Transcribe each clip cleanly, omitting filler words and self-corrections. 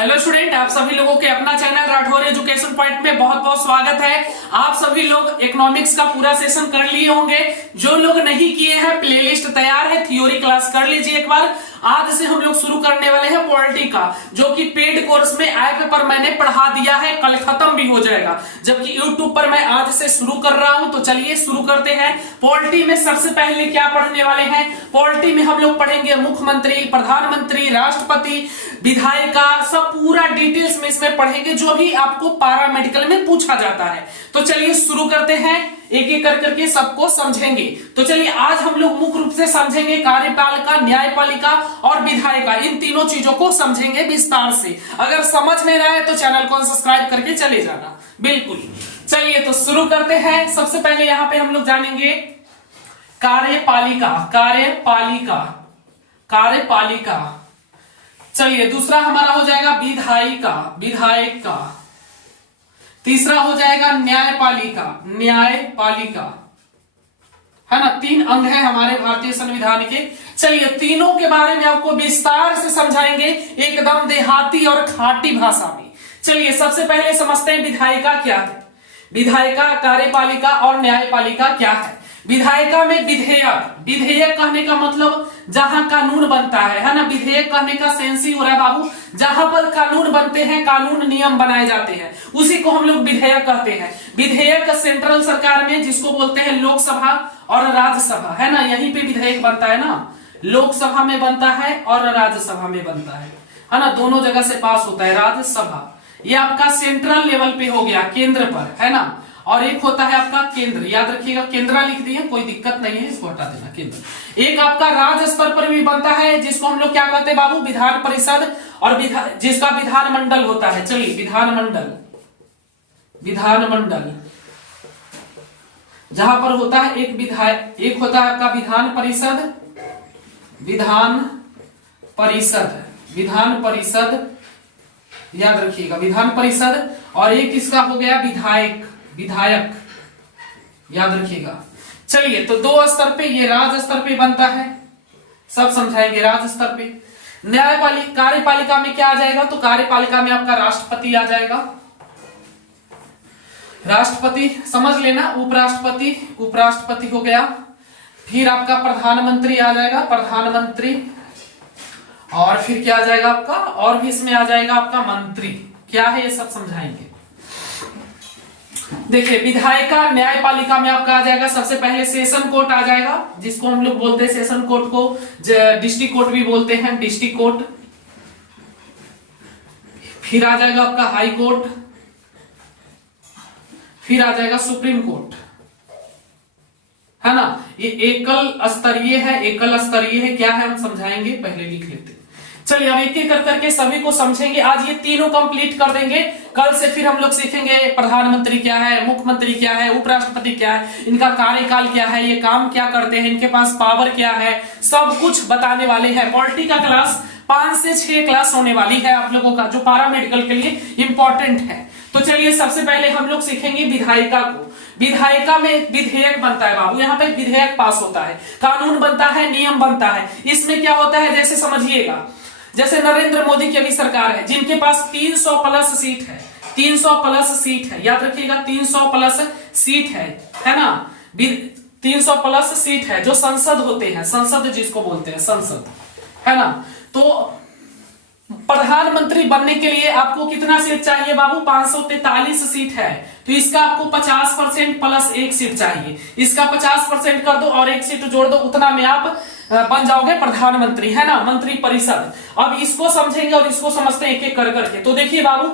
Hello student, आप सभी लोगों के अपना चैनल राठौर एजुकेशन पॉइंट में बहुत बहुत स्वागत है। आप सभी लोग इकोनॉमिक्स का पूरा सेशन कर लिए होंगे। जो लोग नहीं किए हैं प्लेलिस्ट तैयार है, थ्योरी क्लास कर लीजिए एक बार। आज से हम लोग शुरू करने वाले हैं पॉलिटी का, जो कि पेड कोर्स में ऐप पर मैंने पढ़ा दिया है, कल खत्म भी हो जाएगा, जबकि यूट्यूब पर मैं आज से शुरू कर रहा हूं। तो चलिए शुरू करते हैं। पॉलिटी में सबसे पहले क्या पढ़ने वाले हैं? पॉलिटी में हम लोग पढ़ेंगे मुख्यमंत्री, प्रधानमंत्री, राष्ट्रपति, विधायिका, सब पूरा डिटेल्स में इसमें पढ़ेंगे, जो भी आपको पारा मेडिकल में पूछा जाता है। तो चलिए शुरू करते हैं, एक एक कर करके सबको समझेंगे। तो चलिए आज हम लोग मुख्य रूप से समझेंगे कार्यपालिका, न्यायपालिका और विधायिका, इन तीनों चीजों को समझेंगे विस्तार से। अगर समझ में ना आए तो चैनल को सब्सक्राइब करके चले जाना, बिल्कुल। चलिए तो शुरू करते हैं। सबसे पहले यहां पे हम लोग जानेंगे कार्यपालिका। कार्यपालिका, कार्यपालिका। चलिए दूसरा हमारा हो जाएगा विधायिका, विधायिका। तीसरा हो जाएगा न्यायपालिका, न्यायपालिका, है ना। तीन अंग है हमारे भारतीय संविधान के। चलिए तीनों के बारे में आपको विस्तार से समझाएंगे, एकदम देहाती और खाटी भाषा में। चलिए सबसे पहले समझते हैं विधायिका क्या है। विधायिका, कार्यपालिका और न्यायपालिका क्या है। विधायिका में विधेयक, विधेयक कहने का मतलब जहां कानून बनता है ना। विधेयक कहने का सेंस ही हो रहा है बाबू, जहां पर कानून बनते हैं, कानून नियम बनाए जाते हैं, उसी को हम लोग विधेयक कहते हैं। विधेयक सेंट्रल सरकार में जिसको बोलते हैं लोकसभा और राज्यसभा, है ना, यहीं पे विधेयक बनता है ना। लोकसभा में बनता है और राज्यसभा में बनता है ना, दोनों जगह से पास होता है। राज्यसभा ये आपका सेंट्रल लेवल पे हो गया, केंद्र पर, है ना। और एक होता है आपका केंद्र, याद रखिएगा, केंद्र लिख दिए, कोई दिक्कत नहीं है, इसको हटा देना, केंद्र। एक आपका राज्य स्तर पर भी बनता है, जिसको हम लोग क्या कहते हैं बाबू, विधान परिषद, और जिसका विधानमंडल होता है। चलिए विधानमंडल, विधानमंडल जहां पर होता है एक विधायक, एक होता है आपका विधान परिषद, विधान परिषद, विधान परिषद, याद रखिएगा विधान परिषद। और एक किसका हो गया, विधायक, विधायक, याद रखिएगा। चलिए तो दो स्तर पे, ये राज्य स्तर पे बनता है, सब समझाएंगे राज्य स्तर पे। न्यायपालिका, कार्यपालिका में क्या आ जाएगा, तो कार्यपालिका में आपका राष्ट्रपति आ जाएगा, राष्ट्रपति समझ लेना, उपराष्ट्रपति, उपराष्ट्रपति हो गया। फिर आपका प्रधानमंत्री आ जाएगा, प्रधानमंत्री। और फिर क्या आ जाएगा आपका, और भी इसमें आ जाएगा आपका मंत्री। क्या है ये सब समझाएंगे। देखिए विधायिका, न्यायपालिका में आपका आ जाएगा सबसे पहले सेशन कोर्ट आ जाएगा, जिसको हम लोग बोलते हैं सेशन कोर्ट को डिस्ट्रिक्ट कोर्ट भी बोलते हैं, डिस्ट्रिक्ट कोर्ट। फिर आ जाएगा आपका हाई कोर्ट, फिर आ जाएगा सुप्रीम कोर्ट, है ना। ये एकल स्तरीय है, एकल स्तरीय है, क्या है हम समझाएंगे, पहले लिख लेते हैं। चलिए अब एक एक कर करके सभी को समझेंगे। आज ये तीनों कंप्लीट कर देंगे, कल से फिर हम लोग सीखेंगे प्रधानमंत्री क्या है, मुख्यमंत्री क्या है, उपराष्ट्रपति क्या है, इनका कार्यकाल क्या है, ये काम क्या करते हैं, इनके पास पावर क्या है, सब कुछ बताने वाले हैं। पॉलिटी का क्लास 5 से 6 क्लास होने वाली है आप लोगों का, जो पारा मेडिकल के लिए इंपॉर्टेंट है। तो चलिए सबसे पहले हम लोग सीखेंगे विधायिका को। विधायिका में विधेयक बनता है बाबू, यहाँ पे विधेयक पास होता है, कानून बनता है, नियम बनता है। इसमें क्या होता है, जैसे समझिएगा, जैसे नरेंद्र मोदी की अभी सरकार है, जिनके पास 300 प्लस सीट है, 300 प्लस सीट है, याद रखिएगा 300 प्लस सीट है ना। 300 प्लस सीट है, जो संसद होते हैं, संसद जिसको बोलते हैं संसद, है ना। तो प्रधानमंत्री बनने के लिए आपको कितना सीट चाहिए बाबू, 543 सीट है, तो इसका आपको 50% प्लस 1 सीट चाहिए। इसका 50% कर दो और 1 सीट जोड़ दो, उतना में आप बन जाओगे प्रधानमंत्री, है ना, मंत्री परिषद। अब इसको समझेंगे और इसको समझते हैं एक एक कर करके। तो देखिए बाबू,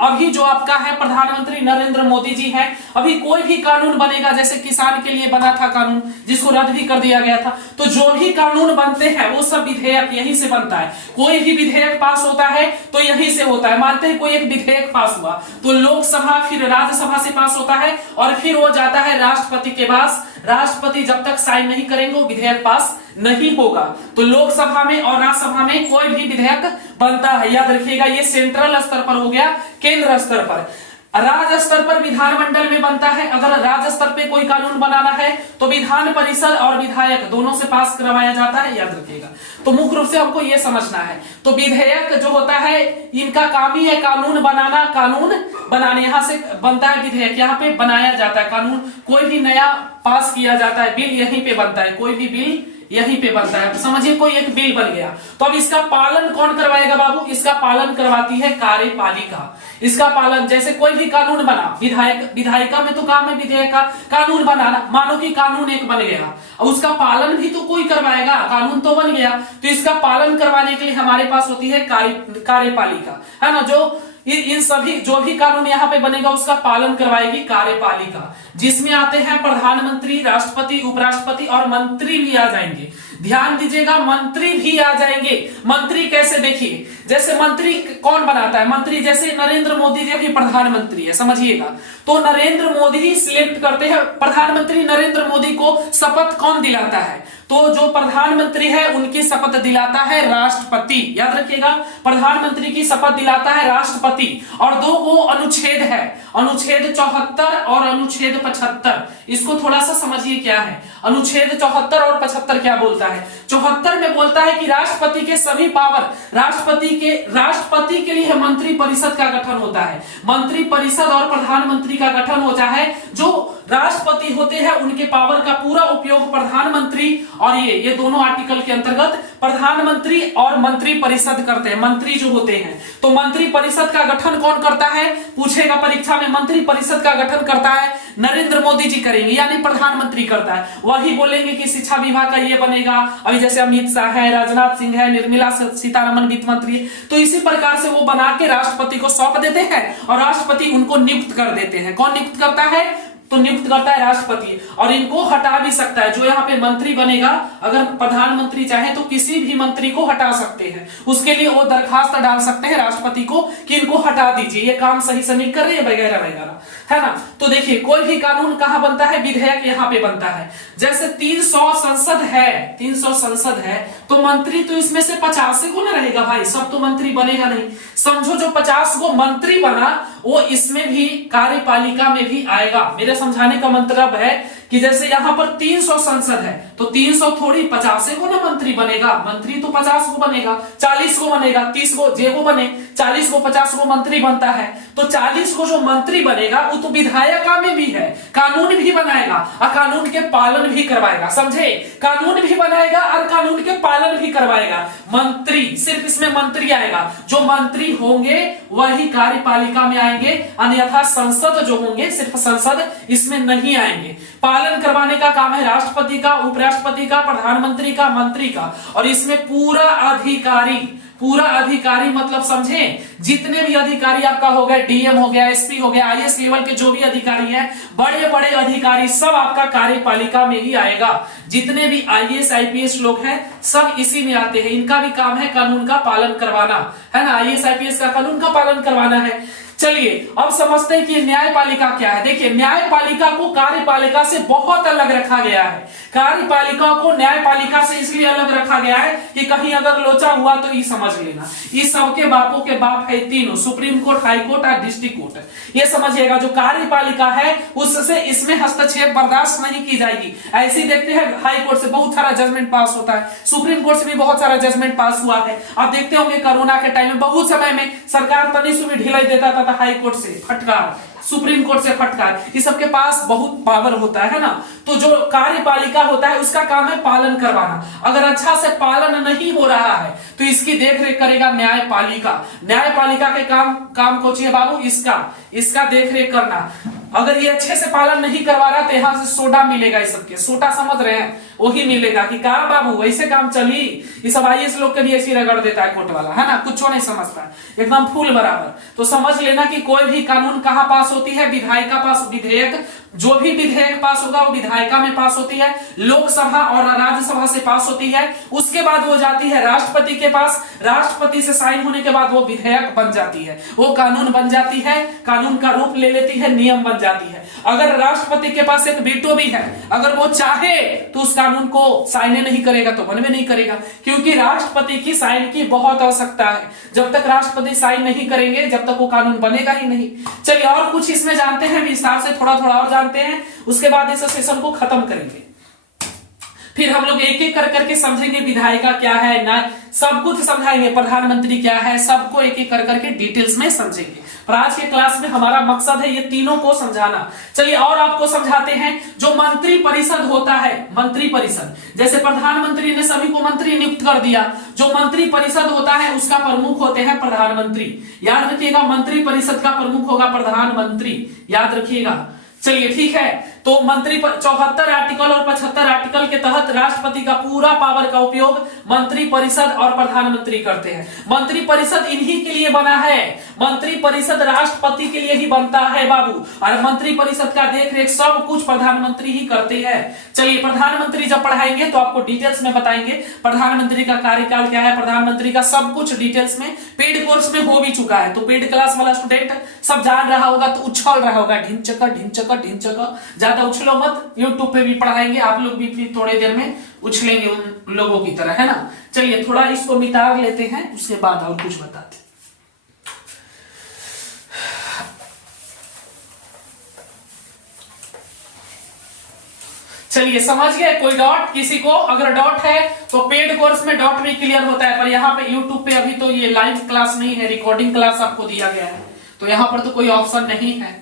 अभी जो आपका है प्रधानमंत्री नरेंद्र मोदी जी हैं, अभी कोई भी कानून बनेगा, जैसे किसान के लिए बना था कानून, जिसको रद्द भी कर दिया गया था, तो जो भी कानून बनते हैं वो सब विधेयक यहीं से बनता है। कोई भी विधेयक पास होता है तो यहीं से होता है। मानते हैं कोई एक विधेयक पास हुआ तो लोकसभा फिर राज्यसभा से पास होता है, और फिर वो जाता है राष्ट्रपति के पास। राष्ट्रपति जब तक साइन नहीं करेंगे वो विधेयक पास नहीं होगा। तो लोकसभा में और राज्यसभा में कोई भी विधेयक बनता है, याद रखिएगा। ये सेंट्रल स्तर पर हो गया, केंद्र स्तर पर। राज्य स्तर पर विधानमंडल में बनता है। अगर राज्य स्तर पे कोई कानून बनाना है तो विधान परिषद और विधायक दोनों से पास करवाया जाता है, याद रखिएगा। तो मुख्य रूप से हमको ये समझना है। तो विधेयक जो होता है इनका काम ही है कानून बनाना, कानून बनाने, यहां से बनता है विधेयक, यहाँ पे बनाया जाता है कानून। कोई भी नया पास किया जाता है बिल यहीं पे बनता है, कोई भी बिल यहीं पे बनता है। तो समझिए कोई एक बिल बन गया तो अब इसका पालन कौन करवाएगा बाबू? इसका पालन करवाती है कार्यपालिका। इसका पालन, जैसे कोई भी कानून बना, विधायक विधायिका में तो काम है विधेयक का कानून बनाना। मानो कि कानून एक बन गया, अब उसका पालन भी तो कोई करवाएगा, कानून तो बन गया, तो इसका पालन करवाने के लिए हमारे पास होती है कार्यपालिका, है ना। जो इन सभी जो भी कानून यहाँ पे बनेगा उसका पालन करवाएगी कार्यपालिका, जिसमें आते हैं प्रधानमंत्री, राष्ट्रपति, उपराष्ट्रपति और मंत्री भी आ जाएंगे। ध्यान दीजिएगा, मंत्री भी आ जाएंगे। मंत्री कैसे? देखिए, जैसे मंत्री कौन बनाता है? मंत्री जैसे नरेंद्र मोदी जी भी प्रधानमंत्री है, समझिएगा। तो नरेंद्र मोदी ही सिलेक्ट करते हैं प्रधानमंत्री। नरेंद्र मोदी को शपथ कौन दिलाता है? तो जो प्रधानमंत्री है उनकी शपथ दिलाता है राष्ट्रपति, याद रखिएगा। प्रधानमंत्री की शपथ दिलाता है राष्ट्रपति। और दो वो अनुच्छेद है, अनुच्छेद 74 और अनुच्छेद 75। इसको थोड़ा सा समझिए क्या है अनुच्छेद 74 और 75 क्या बोलता है। 74 में बोलता है कि राष्ट्रपति के सभी पावर, राष्ट्रपति के लिए मंत्री परिषद का गठन होता है। मंत्री परिषद और प्रधानमंत्री का गठन होता है। जो राष्ट्रपति होते हैं उनके पावर का पूरा उपयोग प्रधानमंत्री और ये दोनों आर्टिकल के अंतर्गत प्रधानमंत्री और मंत्री परिषद करते हैं, मंत्री जो होते हैं। तो मंत्री परिषद का गठन कौन करता है? पूछेगा परीक्षा में। मंत्री परिषद का गठन करता है नरेंद्र मोदी जी करेंगे, यानी प्रधानमंत्री करता है। वही बोलेंगे कि शिक्षा विभाग का ये बनेगा। अभी जैसे अमित शाह है, राजनाथ सिंह है, निर्मला सीतारमण वित्त मंत्री, तो इसी प्रकार से वो बना के राष्ट्रपति को सौंप देते हैं और राष्ट्रपति उनको नियुक्त कर देते हैं। कौन नियुक्त करता है? तो नियुक्त करता है राष्ट्रपति। और इनको हटा भी सकता है। जो यहाँ पे मंत्री बनेगा, अगर प्रधानमंत्री चाहे तो किसी भी मंत्री को हटा सकते हैं। उसके लिए वो दरखास्त डाल सकते हैं राष्ट्रपति को कि इनको हटा दीजिए, ये काम सही से नहीं कर रहे हैं, वगैरह वगैरह, है ना। तो देखिए, कोई भी कानून कहाँ बनता है? विधेयक यहाँ पे बनता है। जैसे 300 संसद है, 300 संसद है, तो मंत्री तो इसमें से 50 को ना रहेगा भाई, सब तो मंत्री बनेगा नहीं। समझो जो 50 को मंत्री बना वो इसमें भी कार्यपालिका में भी आएगा। मेरे समझाने का मतलब है कि जैसे यहाँ पर 300 संसद है तो 300 थोड़ी 50 को ना मंत्री बनेगा। मंत्री तो 50 को बनेगा, 40 को बनेगा, 30 को जे को बने, 40 को 50 को मंत्री बनता है। तो 40 को जो मंत्री बनेगा वो तो विधायिका में भी है, कानून भी बनाएगा और कानून के पालन भी करवाएगा। समझे? कानून भी बनाएगा और कानून के पालन भी करवाएगा। मंत्री, सिर्फ इसमें मंत्री आएगा। जो मंत्री होंगे वही कार्यपालिका में आएंगे, अन्यथा संसद जो होंगे, सिर्फ संसद इसमें नहीं आएंगे। पालन करवाने का काम है राष्ट्रपति का, उपराष्ट्रपति का, प्रधानमंत्री का, मंत्री का। और इसमें पूरा अधिकारी मतलब समझे, जितने भी अधिकारी आपका हो गया, डीएम हो गया, एसपी हो गया, आईएएस लेवल के जो भी अधिकारी हैं, बड़े बड़े अधिकारी, सब आपका कार्यपालिका में ही आएगा। जितने भी आईएएस आईपीएस लोग हैं सब इसी में आते हैं। इनका भी काम है कानून का पालन करवाना, है ना। आईएएस आईपीएस का कानून का पालन करवाना है। चलिए अब समझते हैं कि न्यायपालिका क्या है। देखिए, न्यायपालिका को कार्यपालिका से बहुत अलग रखा गया है। कार्यपालिका को न्यायपालिका से इसलिए अलग रखा गया है कि कहीं अगर लोचा हुआ तो ये समझ लेना, इस सबके बापों के बाप है तीनों, सुप्रीम कोर्ट, हाई कोर्ट और डिस्ट्रिक्ट कोर्ट। ये समझिएगा, जो कार्यपालिका है उससे इसमें हस्तक्षेप बर्दाश्त नहीं की जाएगी। ऐसे देखते हैं हाई कोर्ट से बहुत सारा जजमेंट पास होता है, सुप्रीम कोर्ट से भी बहुत सारा जजमेंट पास हुआ है। आप देखते होंगे कोरोना के टाइम में बहुत समय में सरकार तनी से भी ढिलाई देता था, हाई कोर्ट से फटकार, सुप्रीम कोर्ट से फटकार। ये सबके पास बहुत पावर होता है ना। तो जो कार्यपालिका होता है उसका काम है पालन करवाना। अगर अच्छा से पालन नहीं हो रहा है तो इसकी देखरेख करेगा न्यायपालिका। न्यायपालिका के काम को चाहिए बाबू, इसका देखरेख करना। अगर ये अच्छे से पालन नहीं करवा रहा तो यहाँ से सोडा मिलेगा। इस सबके सोडा समझ रहे हैं, वही मिलेगा कि कहा बाबू वैसे काम चली। ये सब आईएएस लोग के भी ऐसी रगड़ देता है कोर्ट वाला, है ना, कुछ नहीं समझता है, एकदम फूल बराबर। तो समझ लेना कि कोई भी कानून कहाँ पास होती है? विधायिका पास। विधेयक, जो भी विधेयक पास होगा वो विधायिका में पास होती है, लोकसभा और राज्यसभा से पास होती है। उसके बाद वो जाती है राष्ट्रपति के पास। राष्ट्रपति से साइन होने के बाद वो विधेयक बन जाती है, वो कानून बन जाती है, कानून का रूप ले लेती है, नियम बन जाती है। अगर राष्ट्रपति के पास एक वीटो भी है, अगर वो चाहे तो उस कानून को साइन नहीं करेगा तो बनवे नहीं करेगा, क्योंकि राष्ट्रपति की साइन की बहुत आवश्यकता है। जब तक राष्ट्रपति साइन नहीं करेंगे जब तक वो कानून बनेगा ही नहीं। चलिए और कुछ इसमें जानते हैं विस्तार से, थोड़ा थोड़ा और जानते हैं, उसके बाद इस सेशन को खत्म करेंगे। फिर हम लोग एक एक कर करके समझेंगे विधायिका क्या है ना, सब कुछ समझाएंगे, प्रधानमंत्री क्या है, सबको एक एक कर करके डिटेल्स में समझेंगे। पर आज के क्लास में हमारा मकसद है ये तीनों को समझाना। चलिए और आपको समझाते हैं जो मंत्री परिषद होता है, मंत्री परिषद, जैसे प्रधानमंत्री ने सभी को मंत्री नियुक्त कर दिया, जो मंत्री परिषद होता है उसका प्रमुख होते हैं प्रधानमंत्री। याद रखिएगा, मंत्री परिषद का प्रमुख होगा प्रधानमंत्री, याद रखिएगा। चलिए ठीक है, तो मंत्री 74 आर्टिकल और 75 आर्टिकल के तहत राष्ट्रपति का पूरा पावर का उपयोग मंत्री परिषद और प्रधानमंत्री करते हैं। मंत्री परिषद इन्हीं के लिए बना है, मंत्री परिषद राष्ट्रपति के लिए ही बनता है बाबू, और मंत्री परिषद का देख रेख सब कुछ प्रधानमंत्री ही करते हैं। चलिए प्रधानमंत्री जब पढ़ाएंगे तो आपको डिटेल्स में बताएंगे प्रधानमंत्री का कार्यकाल क्या है, प्रधानमंत्री का सब कुछ डिटेल्स में पेड कोर्स में हो भी चुका है। तो पेड क्लास वाला स्टूडेंट सब जान रहा होगा तो उछल रहा होगा ढिंचका ढिंचका ढिंचका, ज्यादा उछलो मत, यूट्यूब पे भी पढ़ाएंगे, आप लोग भी फिर थोड़ी देर में उछलेंगे उन लोगों की तरह, है ना। चलिए थोड़ा इसको मिटा लेते हैं, उसके बाद और कुछ बताते हैं। चलिए समझ गए, कोई डॉट किसी को अगर डॉट है तो पेड कोर्स में डॉट भी क्लियर होता है, पर यहाँ पे यूट्यूब पे अभी तो ये लाइव क्लास नहीं है, रिकॉर्डिंग क्लास आपको दिया गया है, तो यहाँ पर तो कोई ऑप्शन नहीं है।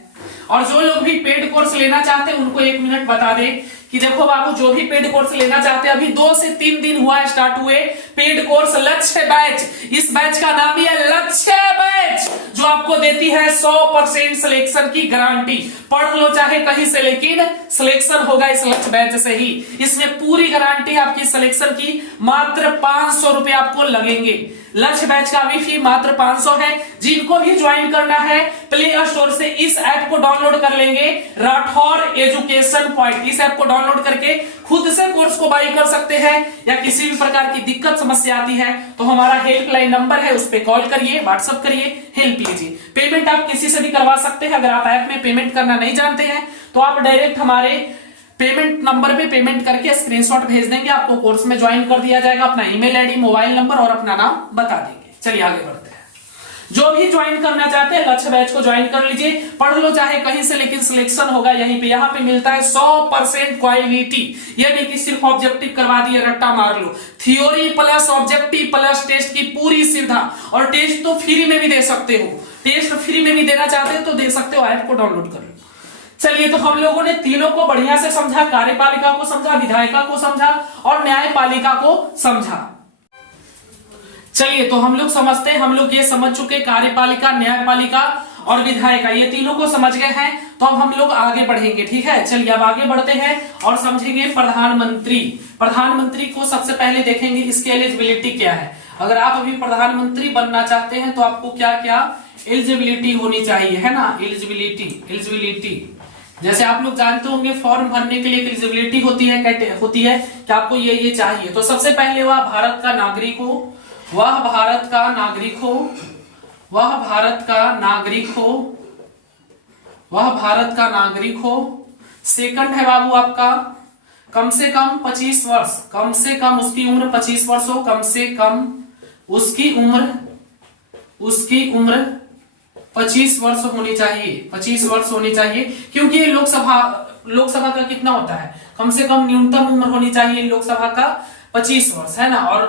और जो लोग भी पेड कोर्स लेना चाहते हैं उनको 1 मिनट बता दे कि देखो बाबू, जो भी पेड कोर्स लेना चाहते हैं, अभी 2 से 3 दिन हुआ है स्टार्ट हुए पेड कोर्स लक्ष्य बैच। इस बैच का नाम है लक्ष्य बैच, जो आपको देती है 100% सिलेक्शन की गारंटी। पढ़ लो चाहे कहीं से, लेकिन सिलेक्शन होगा इस लक्ष्य बैच से ही। इसमें पूरी गारंटी आपकी सिलेक्शन की, मात्र 500 रुपए आपको लगेंगे। लक्ष्य बैच का अभी फी मात्र 500 है। जिनको भी ज्वाइन करना है प्ले स्टोर से इस ऐप को डाउनलोड कर लेंगे, राठौर एजुकेशन पॉइंट। इस ऐप को डाउनलोड करके खुद से कोर्स को बाई कर सकते हैं, या किसी भी प्रकार की दिक्कत समस्या आती है तो हमारा हेल्पलाइन नंबर है, उस पर कॉल करिए, व्हाट्सअप करिए, हेल्प लीजिए। पेमेंट आप किसी से भी करवा सकते हैं। अगर आप ऐप में पेमेंट करना नहीं जानते हैं तो आप डायरेक्ट हमारे पेमेंट नंबर पे पेमेंट करके स्क्रीनशॉट भेज देंगे, आपको कोर्स में ज्वाइन कर दिया जाएगा। अपना ईमेल आईडी, मोबाइल नंबर और अपना नाम बता देंगे। चलिए आगे बढ़ते हैं। जो भी ज्वाइन करना चाहते हैं लक्ष्य बैच को ज्वाइन कर लीजिए, पढ़ लो चाहे कहीं से, लेकिन सिलेक्शन होगा यहीं पे। यहाँ पे मिलता है 100% क्वालिटी, ये नहीं कि सिर्फ ऑब्जेक्टिव करवा दिए रट्टा मार लो। Theory plus objective plus test की पूरी सुविधा, और टेस्ट तो फ्री में भी दे सकते हो, टेस्ट फ्री में भी देना चाहते हो तो दे सकते हो, ऐप को डाउनलोड कर लो। चलिए तो हम लोगों ने तीनों को बढ़िया से समझा, कार्यपालिका को समझा, विधायिका को समझा और न्यायपालिका को समझा। चलिए तो हम लोग समझते हैं, हम लोग ये समझ चुके कार्यपालिका, न्यायपालिका और विधायिका, ये तीनों को समझ गए हैं। तो अब हम लोग आगे बढ़ेंगे, ठीक है। चलिए अब आगे बढ़ते हैं और समझेंगे प्रधानमंत्री। प्रधानमंत्री को सबसे पहले देखेंगे इसकी एलिजिबिलिटी क्या है। अगर आप अभी प्रधानमंत्री बनना चाहते हैं तो आपको क्या क्या एलिजिबिलिटी होनी चाहिए, है ना। एलिजिबिलिटी जैसे आप लोग जानते होंगे फॉर्म भरने के लिए एलिजिबिलिटी होती है कि आपको ये चाहिए। तो सबसे पहले वह भारत का नागरिक हो, वह भारत का नागरिक हो, वह भारत का नागरिक हो, वह भारत का नागरिक हो। सेकंड है बाबू आपका कम से कम 25 वर्ष, कम से कम उसकी उम्र 25 वर्ष हो, कम से कम उसकी उम्र 25 वर्ष होनी चाहिए, 25 वर्ष होनी चाहिए। क्योंकि लोकसभा का कितना होता है, कम से कम न्यूनतम उम्र होनी चाहिए लोकसभा का 25 वर्ष, है ना। और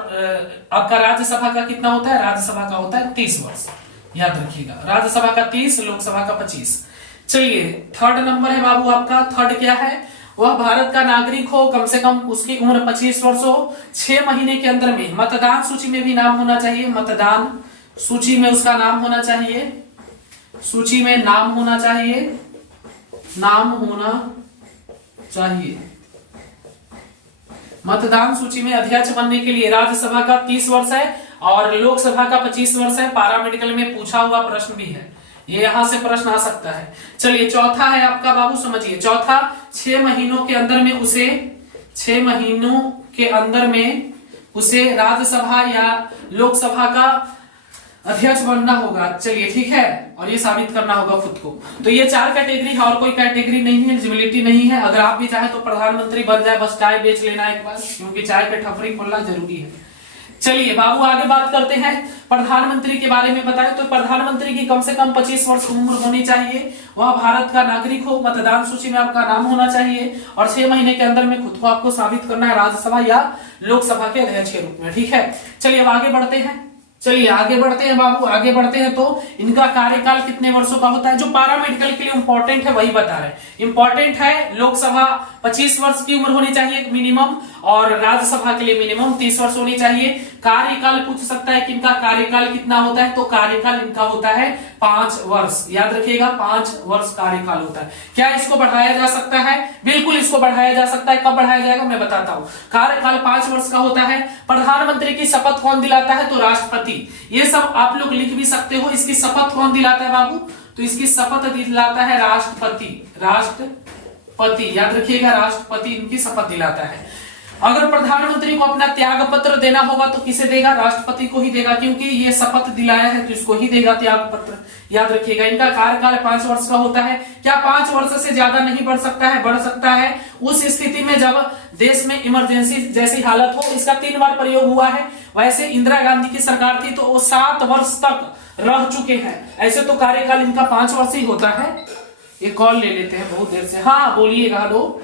आपका राज्यसभा का कितना होता है, राज्यसभा का होता है 30 वर्ष, याद रखिएगा। राज्यसभा का 30, लोकसभा का 25। चलिए थर्ड नंबर है बाबू आपका, थर्ड क्या है, वह भारत का नागरिक हो, कम से कम उसकी उम्र 25 वर्ष हो, 6 महीने के अंदर में मतदान सूची में भी नाम होना चाहिए, मतदान सूची में उसका नाम होना चाहिए, सूची में नाम होना चाहिए, नाम होना चाहिए। मतदान सूची में अध्यक्ष बनने के लिए राज्यसभा का 30 वर्ष है और लोकसभा का 25 वर्ष है। पैरामेडिकल में पूछा हुआ प्रश्न भी है, ये यहां से प्रश्न आ सकता है। चलिए चौथा है आपका बाबू, समझिए चौथा, 6 महीनों के अंदर में उसे 6 महीनों के अंदर में उसे राज्यसभा या लोकसभा का अध्यक्ष बनना होगा। चलिए ठीक है, और ये साबित करना होगा खुद को। तो ये 4 कैटेगरी है, और कोई कैटेगरी नहीं है, एलिजिबिलिटी नहीं है। अगर आप भी चाहे तो प्रधानमंत्री बन जाए, बस चाय बेच लेना एक बार, क्योंकि चाय पे ठफरी खोलना जरूरी है। चलिए बाबू आगे बात करते हैं प्रधानमंत्री के बारे में। बताएं तो प्रधानमंत्री की कम से कम 25 वर्ष उम्र होनी चाहिए, वह भारत का नागरिक हो, मतदान सूची में आपका नाम होना चाहिए, और 6 महीने के अंदर में खुद को आपको साबित करना है राज्यसभा या लोकसभा के अध्यक्ष के रूप में। ठीक है, चलिए अब आगे बढ़ते हैं। चलिए आगे बढ़ते हैं बाबू, आगे बढ़ते हैं। तो इनका कार्यकाल कितने वर्षों का होता है? जो पारा मेडिकल के लिए इंपॉर्टेंट है वही बता रहे हैं। इंपॉर्टेंट है लोकसभा 25 वर्ष की उम्र होनी चाहिए मिनिमम, और राज्यसभा के लिए मिनिमम 30 वर्ष होनी चाहिए। कार्यकाल पूछ सकता है कि इनका कार्यकाल कितना होता है, तो कार्यकाल इनका होता है 5 वर्ष। याद रखिएगा 5 वर्ष कार्यकाल होता है। क्या इसको बढ़ाया जा सकता है? बिल्कुल इसको बढ़ाया जा सकता है। कब बढ़ाया जाएगा मैं बताता हूं। कार्यकाल 5 वर्ष का होता है। प्रधानमंत्री की शपथ कौन दिलाता है? तो राष्ट्रपति। ये सब आप लोग लिख भी सकते हो। इसकी शपथ कौन दिलाता है बाबू? तो इसकी शपथ दिलाता है राष्ट्रपति। राष्ट्रपति याद रखिएगा, राष्ट्रपति इनकी शपथ दिलाता है। अगर प्रधानमंत्री को अपना त्याग पत्र देना होगा तो किसे देगा? राष्ट्रपति को ही देगा, क्योंकि ये शपथ दिलाया है तो इसको ही देगा त्याग पत्र। याद रखिएगा इनका कार्यकाल 5 वर्ष का होता है। क्या 5 वर्ष से ज्यादा नहीं बढ़ सकता है? बढ़ सकता है उस स्थिति में जब देश में इमरजेंसी जैसी हालत हो। इसका 3 बार प्रयोग हुआ है। वैसे इंदिरा गांधी की सरकार थी तो वो 7 वर्ष तक रह चुके हैं। ऐसे तो कार्यकाल इनका 5 वर्ष ही होता है। ये कॉल ले लेते हैं बहुत देर से। हाँ बोलिएगा। हेलो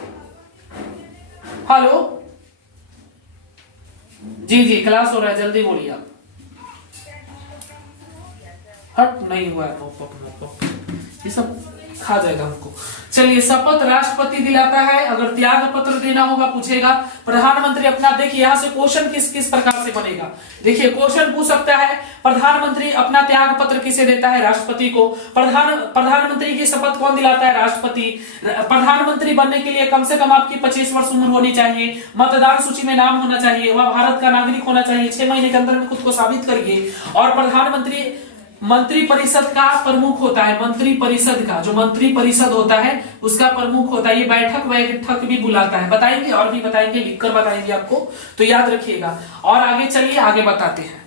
हेलो, जी जी क्लास हो रहा है, जल्दी बोलिए आप। हट नहीं हुआ है, ये सब खा जाएगा हमको। चलिए शपथ राष्ट्रपति दिलाता है। अगर त्याग पत्र देना होगा पूछेगा प्रधानमंत्री अपना। देखिए यहाँ से क्वेश्चन किस किस प्रकार से बनेगा। देखिए क्वेश्चन पूछ सकता है प्रधानमंत्री अपना त्याग पत्र किसे देता है? राष्ट्रपति को। प्रधानमंत्री की शपथ कौन दिलाता है? राष्ट्रपति। प्रधानमंत्री बनने के लिए कम से कम आपकी 25 वर्ष उम्र होनी चाहिए, मतदान सूची में नाम होना चाहिए, वह भारत का नागरिक होना चाहिए, 6 महीने के अंदर में खुद को साबित करिए। और प्रधानमंत्री मंत्री परिषद का प्रमुख होता है। मंत्री परिषद का जो मंत्री परिषद होता है उसका प्रमुख होता है। ये बैठक भी बुलाता है। बताएंगे और भी बताएंगे, लिखकर बताएंगे आपको, तो याद रखिएगा। और आगे चलिए आगे बताते हैं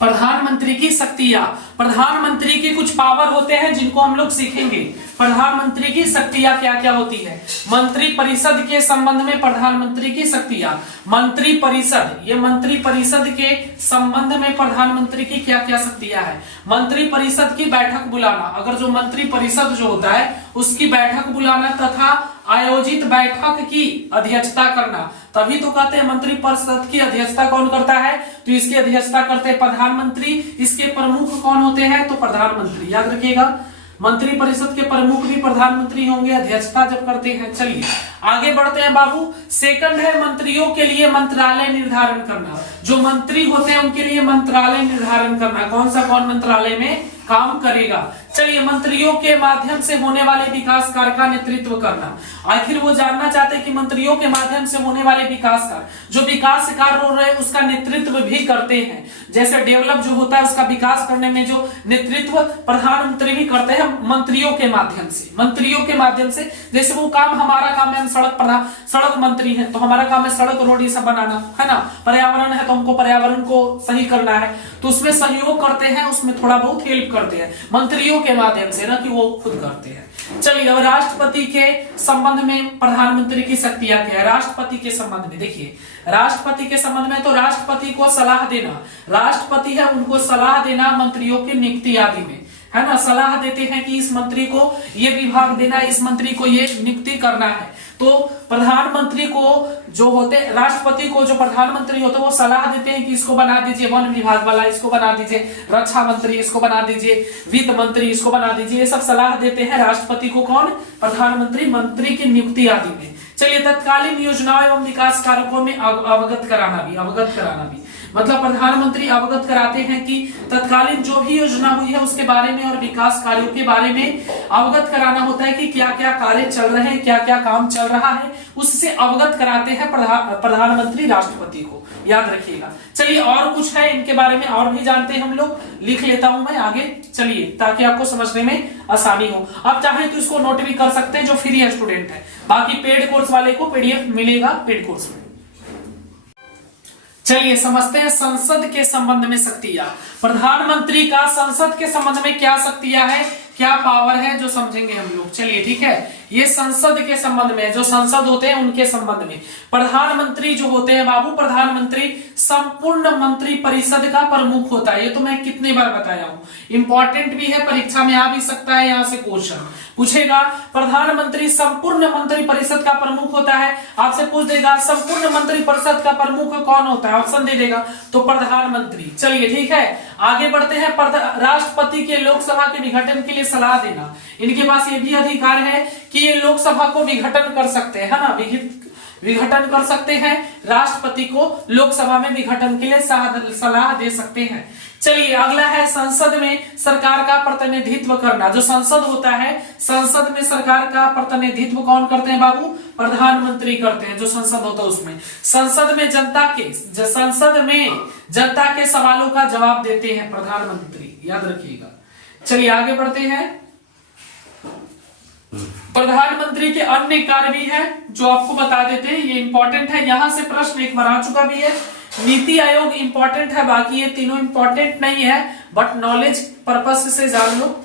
प्रधानमंत्री की शक्तियां। प्रधानमंत्री की कुछ पावर होते हैं जिनको हम लोग सीखेंगे। प्रधानमंत्री की शक्तियां क्या क्या होती है? मंत्री परिषद के संबंध में प्रधानमंत्री की शक्तियां। मंत्री परिषद, ये मंत्री परिषद के संबंध में प्रधानमंत्री की क्या क्या शक्तियां है? मंत्री परिषद की बैठक बुलाना। अगर जो मंत्री परिषद जो होता है उसकी बैठक बुलाना तथा आयोजित बैठक की अध्यक्षता करना। तभी तो कहते हैं मंत्री परिषद की अध्यक्षता कौन करता है? तो इसकी अध्यक्षता करते हैं प्रधानमंत्री। इसके प्रमुख कौन होते हैं? तो प्रधानमंत्री। याद रखिएगा मंत्री परिषद के प्रमुख भी प्रधानमंत्री होंगे, अध्यक्षता जब करते हैं। चलिए आगे बढ़ते हैं बाबू। सेकंड है मंत्रियों के लिए मंत्रालय निर्धारण करना। जो मंत्री होते हैं उनके लिए मंत्रालय निर्धारण करना। कौन सा कौन मंत्रालय में काम करेगा? चलिए मंत्रियों के माध्यम से होने वाले विकास कार्य का नेतृत्व करना। आखिर वो जानना चाहते हैं कि मंत्रियों के माध्यम से होने वाले विकास कार्य, जो विकास कार्य हो रहे हैं उसका नेतृत्व भी करते हैं। जैसे डेवलप जो होता है उसका विकास करने में जो नेतृत्व प्रधानमंत्री भी करते हैं मंत्रियों के माध्यम से। मंत्रियों के माध्यम से जैसे वो काम हमारा काम है, हम सड़क मंत्री हैं तो हमारा काम है सड़क रोड ये सब बनाना, है ना। पर्यावरण है तो हमको पर्यावरण को सही करना है, तो उसमें सहयोग करते हैं, उसमें थोड़ा बहुत हेल्प करते हैं मंत्रियों के माध्यम से, ना कि वो खुद करते हैं। चलिए अब राष्ट्रपति के संबंध में प्रधानमंत्री की शक्तियां क्या है? राष्ट्रपति के संबंध में देखिए, राष्ट्रपति के संबंध में तो राष्ट्रपति को सलाह देना। राष्ट्रपति है उनको सलाह देना मंत्रियों की नियुक्ति आदि में, है ना। सलाह देते हैं कि इस मंत्री को ये विभाग देना है, इस मंत्री को ये नियुक्ति करना है। तो प्रधानमंत्री को जो होते, राष्ट्रपति को जो प्रधानमंत्री होते वो सलाह देते हैं कि इसको बना दीजिए वन विभाग वाला, इसको बना दीजिए रक्षा मंत्री, इसको बना दीजिए वित्त मंत्री, इसको बना दीजिए। ये सब सलाह देते हैं राष्ट्रपति को। कौन? प्रधानमंत्री। मंत्री की नियुक्ति आदि में। चलिए तत्कालीन योजनाओं एवं विकास कारकों में अवगत कराना भी मतलब प्रधानमंत्री अवगत कराते हैं कि तत्कालीन जो भी योजना हुई है उसके बारे में और विकास कार्यों के बारे में अवगत कराना होता है कि क्या क्या कार्य चल रहे हैं, क्या क्या काम चल रहा है, उससे अवगत कराते हैं प्रधानमंत्री राष्ट्रपति को। याद रखिएगा। चलिए और कुछ है इनके बारे में और भी जानते हैं हम लोग, लिख लेता हूं मैं आगे, चलिए ताकि आपको समझने में आसानी हो। आप चाहें तो इसको नोट भी कर सकते हैं जो फ्री है स्टूडेंट है, बाकी पेड कोर्स वाले को पीडीएफ मिलेगा पेड कोर्स में। चलिए समझते हैं संसद के संबंध में शक्तियां। प्रधानमंत्री का संसद के संबंध में क्या शक्तियां है, क्या पावर है, जो समझेंगे हम लोग। चलिए ठीक है, ये संसद के संबंध में, जो संसद होते हैं उनके संबंध में। प्रधानमंत्री जो होते हैं बाबू, प्रधानमंत्री संपूर्ण मंत्री परिषद का प्रमुख होता है। ये तो मैं कितनी बार बताया हूं, इंपॉर्टेंट भी है, परीक्षा में आ भी सकता है, यहां से क्वेश्चन पूछेगा। प्रधानमंत्री संपूर्ण मंत्री परिषद का प्रमुख होता है। आपसे पूछ देगा संपूर्ण मंत्री परिषद का प्रमुख कौन होता है, ऑप्शन दे देगा, तो प्रधानमंत्री। चलिए ठीक है, आगे बढ़ते हैं। राष्ट्रपति के लोकसभा के विघटन के लिए सलाह देना, इनके पास ये भी अधिकार है कि ये लोकसभा को विघटन कर सकते हैं, है ना, विघटन कर सकते हैं, राष्ट्रपति को लोकसभा में विघटन के लिए सलाह दे सकते हैं। चलिए अगला है संसद में सरकार का प्रतिनिधित्व करना। जो संसद होता है, संसद में सरकार का प्रतिनिधित्व कौन करते हैं बाबू, प्रधानमंत्री करते हैं। जो संसद होता है उसमें संसद में जनता के सवालों का जवाब देते हैं प्रधानमंत्री, याद रखिएगा। चलिए आगे बढ़ते हैं। प्रधानमंत्री के अन्य कार्य भी है जो आपको बता देते हैं, ये इंपॉर्टेंट है, यहां से प्रश्न एक बार आ चुका भी है। नीति आयोग इंपॉर्टेंट है, बाकी ये तीनों इंपॉर्टेंट नहीं है, बट नॉलेज पर्पस से जान लो,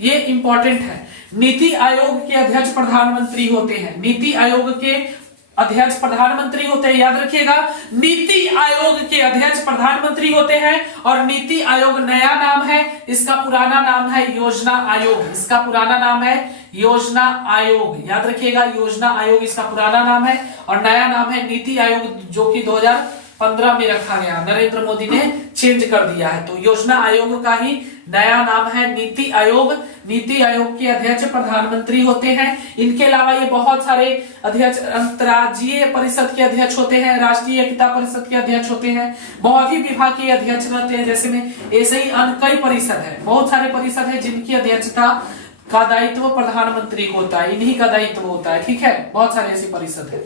ये इंपॉर्टेंट है। नीति आयोग के अध्यक्ष प्रधानमंत्री होते हैं, नीति आयोग के अध्यक्ष प्रधानमंत्री होते हैं, याद रखिएगा। नीति आयोग के अध्यक्ष प्रधानमंत्री होते हैं, और नीति आयोग नया नाम है, इसका पुराना नाम है योजना आयोग। इसका पुराना नाम है योजना आयोग, याद रखिएगा, योजना आयोग इसका पुराना नाम है, और नया नाम है नीति आयोग, जो कि 2015 में रखा गया, नरेंद्र मोदी ने चेंज कर दिया है। तो योजना आयोग का ही नया नाम है नीति आयोग। नीति आयोग के अध्यक्ष प्रधानमंत्री होते हैं। इनके अलावा ये बहुत सारे अध्यक्ष अंतर्राज्यीय परिषद के अध्यक्ष होते हैं, राष्ट्रीय एकता परिषद के अध्यक्ष होते हैं, बहुत ही विभाग के अध्यक्ष रहते हैं, जैसे में ऐसे ही अन्य कई परिषद है, बहुत सारे परिषद है जिनकी अध्यक्षता का दायित्व प्रधानमंत्री को होता है, इन्हीं का दायित्व होता है, ठीक है, बहुत सारे ऐसे परिषद है,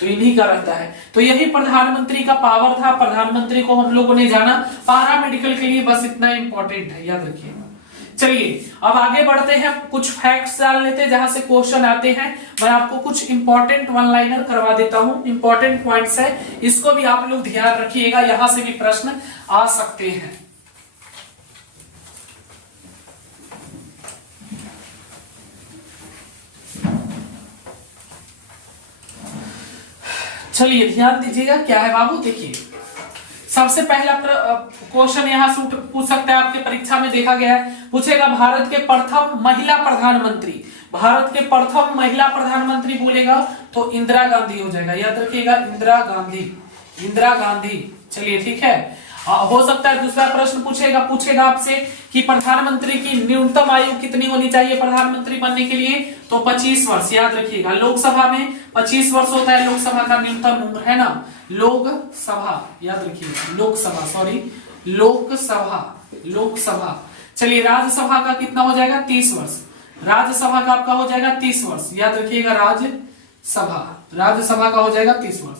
तो इन्हीं का रहता है। तो यही प्रधानमंत्री का पावर था। प्रधानमंत्री को हम लोगों ने जाना, पारा मेडिकल के लिए बस इतना इंपॉर्टेंट है, याद रखिएगा। चलिए अब आगे बढ़ते हैं, कुछ फैक्ट्स जान लेते हैं जहां से क्वेश्चन आते हैं। मैं आपको कुछ इंपॉर्टेंट वन लाइनर करवा देता हूं, इंपॉर्टेंट पॉइंट्स है, इसको भी आप लोग ध्यान रखिएगा, यहां से भी प्रश्न आ सकते हैं। चलिए ध्यान दीजिएगा, क्या है बाबू, देखिए सबसे पहला क्वेश्चन यहां से पूछ सकता है, आपके परीक्षा में देखा गया है, पूछेगा भारत के प्रथम महिला प्रधानमंत्री। भारत के प्रथम महिला प्रधानमंत्री बोलेगा तो इंदिरा गांधी हो जाएगा, याद रखिएगा, इंदिरा गांधी, इंदिरा गांधी। चलिए ठीक है, हो सकता है दूसरा प्रश्न पूछेगा आपसे कि प्रधानमंत्री की न्यूनतम आयु कितनी होनी चाहिए प्रधानमंत्री बनने के लिए, तो 25 वर्ष, याद रखिएगा। लोकसभा में 25 वर्ष होता है लोकसभा का न्यूनतम उम्र, है ना, लोकसभा, याद रखिएगा, लोकसभा। चलिए राज्यसभा का कितना हो जाएगा, 30 वर्ष, राज्यसभा का आपका हो जाएगा 30 वर्ष, याद रखिएगा, राज्यसभा का हो जाएगा 30 वर्ष।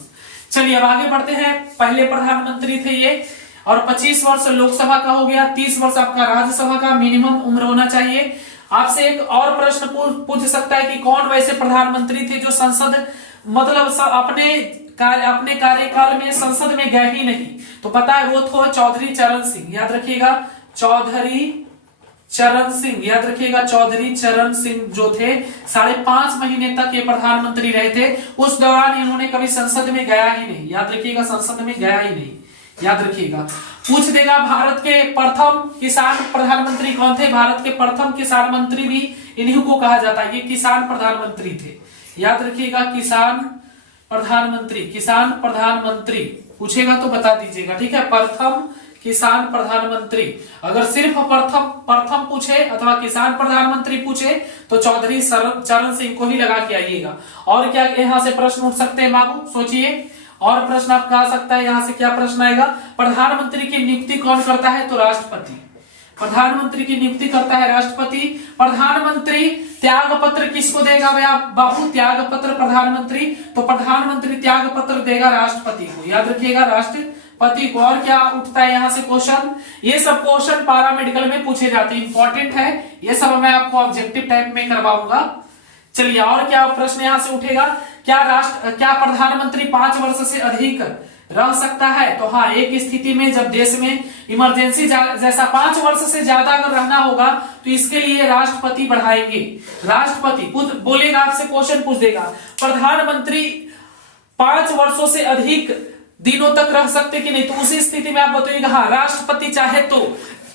चलिए अब आगे बढ़ते हैं, पहले प्रधानमंत्री थे ये, और 25 वर्ष लोकसभा का हो गया, 30 वर्ष आपका राज्यसभा का मिनिमम उम्र होना चाहिए। आपसे एक और प्रश्न पूछ सकता है कि कौन वैसे प्रधानमंत्री थे जो संसद मतलब अपने कार्यकाल में संसद में गए ही नहीं, तो पता है वो थे चौधरी चरण सिंह, याद रखिएगा, चौधरी चरण सिंह जो थे 5.5 महीने तक ये प्रधानमंत्री रहे थे। उस दौरान इन्होंने कभी संसद में गया ही नहीं, याद रखिएगा, संसद में गया ही नहीं, याद रखिएगा। पूछ देगा भारत के प्रथम किसान प्रधानमंत्री कौन थे, भारत के प्रथम किसान मंत्री भी इन्हीं को कहा जाता है, ये किसान प्रधानमंत्री थे, याद रखिएगा, किसान प्रधानमंत्री पूछेगा तो बता दीजिएगा, ठीक है, प्रथम किसान प्रधानमंत्री। अगर सिर्फ प्रथम पूछे अथवा किसान प्रधानमंत्री पूछे तो चौधरी चरण सिंह को ही लगा के आइएगा। और क्या यहाँ से प्रश्न उठ सकते हैं बाबू, सोचिए, और प्रश्न आपका आ सकता है, यहाँ से क्या प्रश्न आएगा, प्रधानमंत्री की नियुक्ति कौन करता है, तो राष्ट्रपति, प्रधानमंत्री की नियुक्ति करता है राष्ट्रपति। प्रधानमंत्री त्याग पत्र किसको देगा बाबू, त्याग पत्र प्रधानमंत्री, तो प्रधानमंत्री त्याग पत्र देगा राष्ट्रपति को, याद रखिएगा, राष्ट्रपति को। और क्या उठता है यहाँ से क्वेश्चन, ये सब क्वेश्चन पारा मेडिकल में पूछे जाते हैं, इंपॉर्टेंट है, ये सब मैं आपको ऑब्जेक्टिव टाइप में करवाऊंगा। चलिए और क्या प्रश्न यहाँ से उठेगा, क्या प्रधानमंत्री 5 वर्ष से अधिक रह सकता है। तो हाँ, एक स्थिति में जब देश में इमरजेंसी जैसा 5 वर्ष से ज्यादा अगर रहना होगा तो इसके लिए राष्ट्रपति बढ़ाएंगे। राष्ट्रपति खुद बोलेगा, आपसे क्वेश्चन पूछ देगा, प्रधानमंत्री 5 वर्षों से अधिक दिनों तक रह सकते कि नहीं, तो उसी स्थिति में आप बताइएगा हाँ राष्ट्रपति चाहे तो।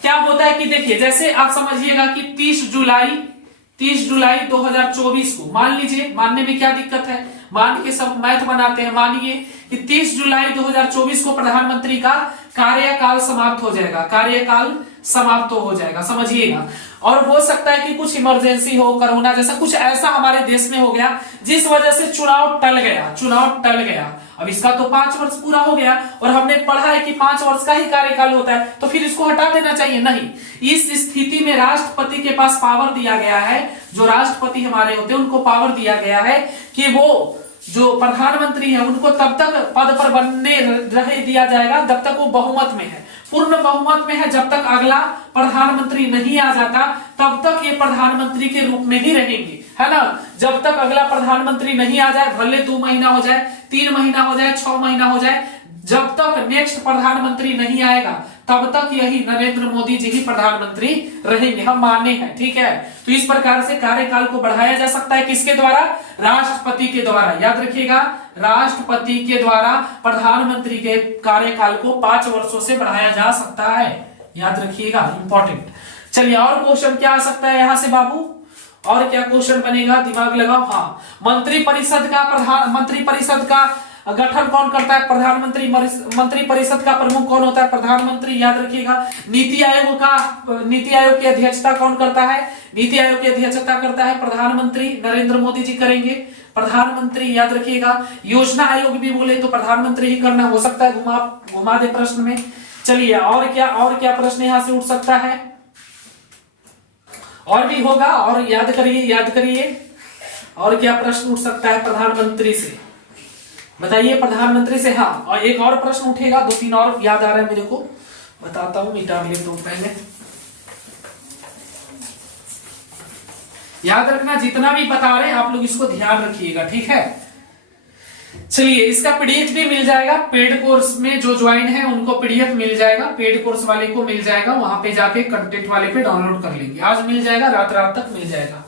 क्या होता है कि देखिए, जैसे आप समझिएगा कि 30 जुलाई 2024 को, मान लीजिए, मानने में क्या दिक्कत है, मान के सब मैथ बनाते हैं, मानिए कि 30 जुलाई 2024 को प्रधानमंत्री का कार्यकाल समाप्त हो जाएगा, कार्यकाल समाप्त हो जाएगा, समझिएगा। और हो सकता है कि कुछ इमरजेंसी हो, कोरोना जैसा कुछ ऐसा हमारे देश में हो गया जिस वजह से चुनाव टल गया। अब इसका तो 5 वर्ष पूरा हो गया और हमने पढ़ा है कि 5 वर्ष का ही कार्यकाल होता है, तो फिर इसको हटा देना चाहिए, नहीं। इस स्थिति में राष्ट्रपति के पास पावर दिया गया है, जो राष्ट्रपति हमारे होते हैं उनको पावर दिया गया है कि वो जो प्रधानमंत्री है उनको तब तक पद पर बनने रह दिया जाएगा जब तक वो बहुमत में है, पूर्ण बहुमत में है। जब तक अगला प्रधानमंत्री नहीं आ जाता तब तक ये प्रधानमंत्री के रूप में ही रहेंगे, है ना। जब तक अगला प्रधानमंत्री नहीं आ जाए, भले 2 महीना हो जाए, 3 महीना हो जाए, 6 महीना हो जाए, जब तक नेक्स्ट प्रधानमंत्री नहीं आएगा तब तक यही नरेंद्र मोदी जी ही प्रधानमंत्री रहेंगे, हम माने हैं, ठीक है। तो इस प्रकार से कार्यकाल को बढ़ाया जा सकता है, किसके द्वारा, राष्ट्रपति के द्वारा। याद रखिएगा, राष्ट्रपति के द्वारा प्रधानमंत्री के कार्यकाल को 5 वर्षों से बढ़ाया जा सकता है, याद रखिएगा, इंपॉर्टेंट। चलिए और क्वेश्चन क्या आ सकता है यहां से बाबू, और क्या क्वेश्चन बनेगा, दिमाग लगाओ। हाँ, मंत्री परिषद का गठन कौन करता है, प्रधानमंत्री। मंत्री परिषद का प्रमुख कौन होता है, प्रधानमंत्री, याद रखिएगा। नीति आयोग की अध्यक्षता कौन करता है, नीति आयोग की अध्यक्षता करता है प्रधानमंत्री नरेंद्र मोदी जी करेंगे, प्रधानमंत्री, याद रखिएगा। योजना आयोग भी बोले तो प्रधानमंत्री ही करना, हो सकता है घुमा दे प्रश्न में। चलिए और क्या प्रश्न यहां से उठ सकता है, और भी होगा, और याद करिए और क्या प्रश्न उठ सकता है प्रधानमंत्री से, बताइए, प्रधानमंत्री से। हाँ, और एक और प्रश्न उठेगा, 2-3 और याद आ रहा है मेरे को, बताता हूं, मिटा ले तो पहले याद रखना, जितना भी बता रहे हैं आप लोग इसको ध्यान रखिएगा, ठीक है। चलिए, इसका पीडीएफ भी मिल जाएगा, पेड कोर्स में जो ज्वाइन है उनको पीडीएफ मिल जाएगा, पेड कोर्स वाले को मिल जाएगा, वहां पे जाके कंटेंट वाले पे डाउनलोड कर लेंगे, आज मिल जाएगा, रात तक मिल जाएगा।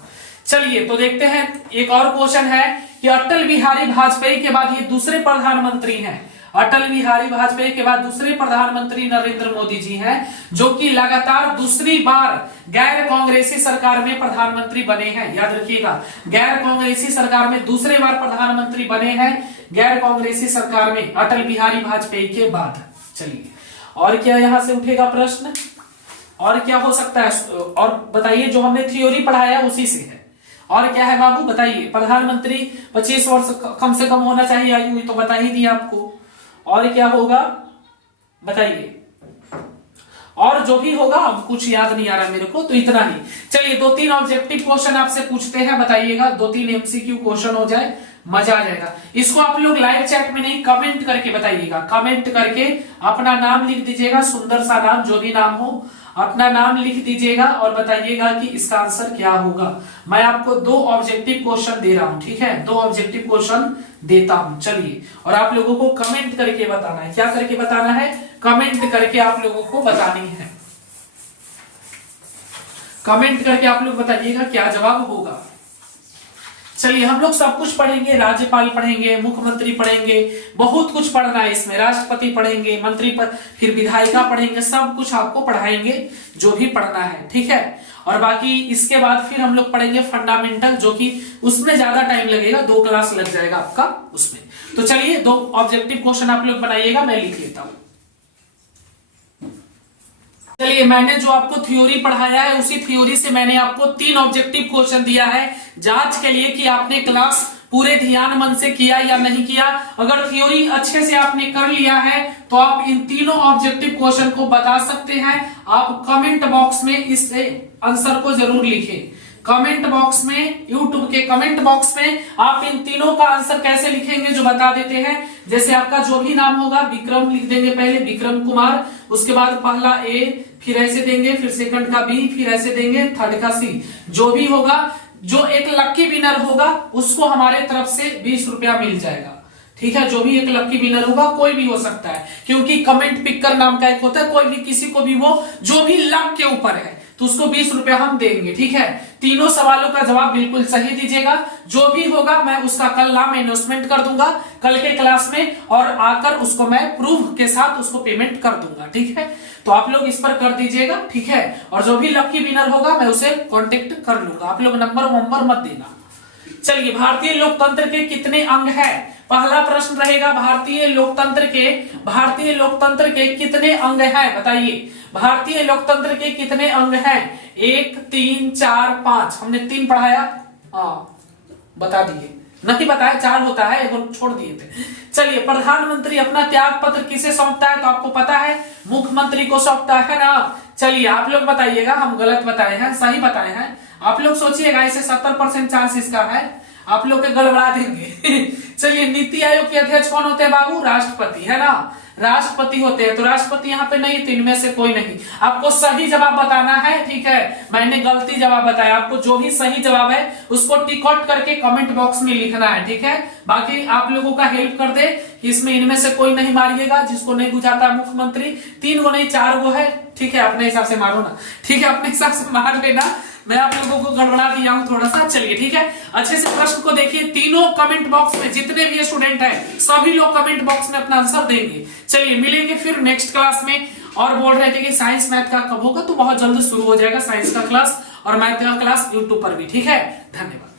चलिए तो देखते हैं, एक और क्वेश्चन है कि अटल बिहारी वाजपेयी के बाद ये दूसरे प्रधानमंत्री हैं, अटल बिहारी वाजपेयी के बाद दूसरे प्रधानमंत्री नरेंद्र मोदी जी हैं, जो कि लगातार दूसरी बार गैर कांग्रेसी सरकार में प्रधानमंत्री बने हैं, याद रखिएगा, गैर कांग्रेसी सरकार में दूसरे बार प्रधानमंत्री बने हैं, गैर कांग्रेसी सरकार में अटल बिहारी वाजपेयी के बाद। चलिए और क्या यहां से उठेगा प्रश्न, और क्या हो सकता है, और बताइए, जो हमने थ्योरी पढ़ाया उसी से है। और क्या है बाबू, बताइए, प्रधानमंत्री 25 वर्ष कम से कम होना चाहिए आयु, तो बता ही दिया आपको। और क्या होगा बताइए, और जो भी होगा, अब कुछ याद नहीं आ रहा मेरे को, तो इतना ही। चलिए 2-3 ऑब्जेक्टिव क्वेश्चन आपसे पूछते हैं, बताइएगा, 2-3 एमसीक्यू क्वेश्चन हो जाए, मजा आ जाएगा। इसको आप लोग लाइव चैट में नहीं, कमेंट करके बताइएगा, कमेंट करके अपना नाम लिख दीजिएगा, सुंदर सा नाम, जो भी नाम हो अपना नाम लिख दीजिएगा और बताइएगा कि इसका आंसर क्या होगा। मैं आपको 2 ऑब्जेक्टिव क्वेश्चन दे रहा हूं, ठीक है, 2 ऑब्जेक्टिव क्वेश्चन देता हूं। चलिए, और आप लोगों को कमेंट करके बताना है, क्या करके बताना है, कमेंट करके आप लोगों को बतानी है, कमेंट करके आप लोग बताइएगा क्या जवाब होगा। चलिए, हम लोग सब कुछ पढ़ेंगे, राज्यपाल पढ़ेंगे, मुख्यमंत्री पढ़ेंगे, बहुत कुछ पढ़ना है इसमें, राष्ट्रपति पढ़ेंगे, मंत्री पर, फिर विधायिका पढ़ेंगे, सब कुछ आपको पढ़ाएंगे जो भी पढ़ना है, ठीक है। और बाकी इसके बाद फिर हम लोग पढ़ेंगे फंडामेंटल, जो कि उसमें ज्यादा टाइम लगेगा, 2 क्लास लग जाएगा आपका उसमें। तो चलिए 2 ऑब्जेक्टिव क्वेश्चन आप लोग बनाइएगा, मैं लिख लेता हूं। चलिए, मैंने जो आपको थ्योरी पढ़ाया है उसी थ्योरी से मैंने आपको 3 ऑब्जेक्टिव क्वेश्चन दिया है जांच के लिए कि आपने क्लास पूरे ध्यान मन से किया या नहीं किया। अगर थ्योरी अच्छे से आपने कर लिया है तो आप इन तीनों ऑब्जेक्टिव क्वेश्चन को बता सकते हैं। आप कमेंट बॉक्स में इस आंसर को जरूर लिखें, कमेंट बॉक्स में, यूट्यूब के कमेंट बॉक्स में आप इन तीनों का आंसर कैसे लिखेंगे जो बता देते हैं। जैसे आपका जो भी नाम होगा, विक्रम लिख देंगे पहले, विक्रम कुमार, उसके बाद पहला ए, फिर ऐसे देंगे, फिर सेकंड का बी, फिर ऐसे देंगे, थर्ड का सी, जो भी होगा, जो एक लकी विनर होगा उसको हमारे तरफ से 20 रुपया मिल जाएगा, ठीक है, जो भी एक लकी विनर होगा, कोई भी हो सकता है, क्योंकि कमेंट पिकर नाम का एक होता है, कोई भी किसी को भी वो जो भी लक के ऊपर है तो उसको 20 रुपया हम देंगे। ठीक है, तीनों सवालों का जवाब बिल्कुल सही दीजिएगा, जो भी होगा मैं उसका कल नाम अनाउंसमेंट कर दूंगा कल के क्लास में, और आकर उसको मैं प्रूफ के साथ उसको पेमेंट कर दूंगा। ठीक है, तो आप लोग इस पर कर दीजिएगा। ठीक है, और जो भी लकी विनर होगा मैं उसे कांटेक्ट कर लूंगा, आप लोग नंबर मत देना। चलिए, भारतीय लोकतंत्र के कितने अंग है? पहला प्रश्न रहेगा, भारतीय लोकतंत्र के कितने अंग हैं? बताइए, भारतीय लोकतंत्र के कितने अंग हैं? 1 3 4 5। हमने 3 पढ़ाया, बता दिए। नहीं बताया 4 होता है, एक छोड़ दिए थे। चलिए, प्रधानमंत्री अपना त्याग पत्र किसे सौंपता है? तो आपको पता है, मुख्यमंत्री को सौंपता है ना। चलिए, आप लोग बताइएगा, हम गलत बताए हैं सही बताए हैं? आप लोग सोचिएगा, इसे 70% चांस इसका है, आप लोग के गड़बड़ा देंगे। चलिए, नीति आयोग के अध्यक्ष कौन होते हैं बाबू? राष्ट्रपति, है ना, राष्ट्रपति होते हैं। तो राष्ट्रपति यहाँ पे नहीं, 3 में से कोई नहीं। आपको सही जवाब बताना है। ठीक है, मैंने गलती जवाब बताया, आपको जो भी सही जवाब है उसको टिक आउट करके कमेंट बॉक्स में लिखना है। ठीक है, बाकी आप लोगों का हेल्प कर दे कि इसमें इनमें से कोई नहीं मारिएगा, जिसको नहीं बुझाता मुख्यमंत्री। 3 गो नहीं 4 गो है। ठीक है, अपने हिसाब से मारो ना। ठीक है, अपने हिसाब से मार लेना, मैं आप लोगों को गड़बड़ा दिया हूं थोड़ा सा। चलिए, ठीक है, अच्छे से प्रश्न को देखिए, तीनों कमेंट बॉक्स में जितने भी स्टूडेंट हैं सभी लोग कमेंट बॉक्स में अपना आंसर देंगे। चलिए, मिलेंगे फिर नेक्स्ट क्लास में। और बोल रहे थे कि साइंस मैथ का कब होगा? तो बहुत जल्द शुरू हो जाएगा साइंस का क्लास और मैथ का क्लास यूट्यूब पर भी। ठीक है, धन्यवाद।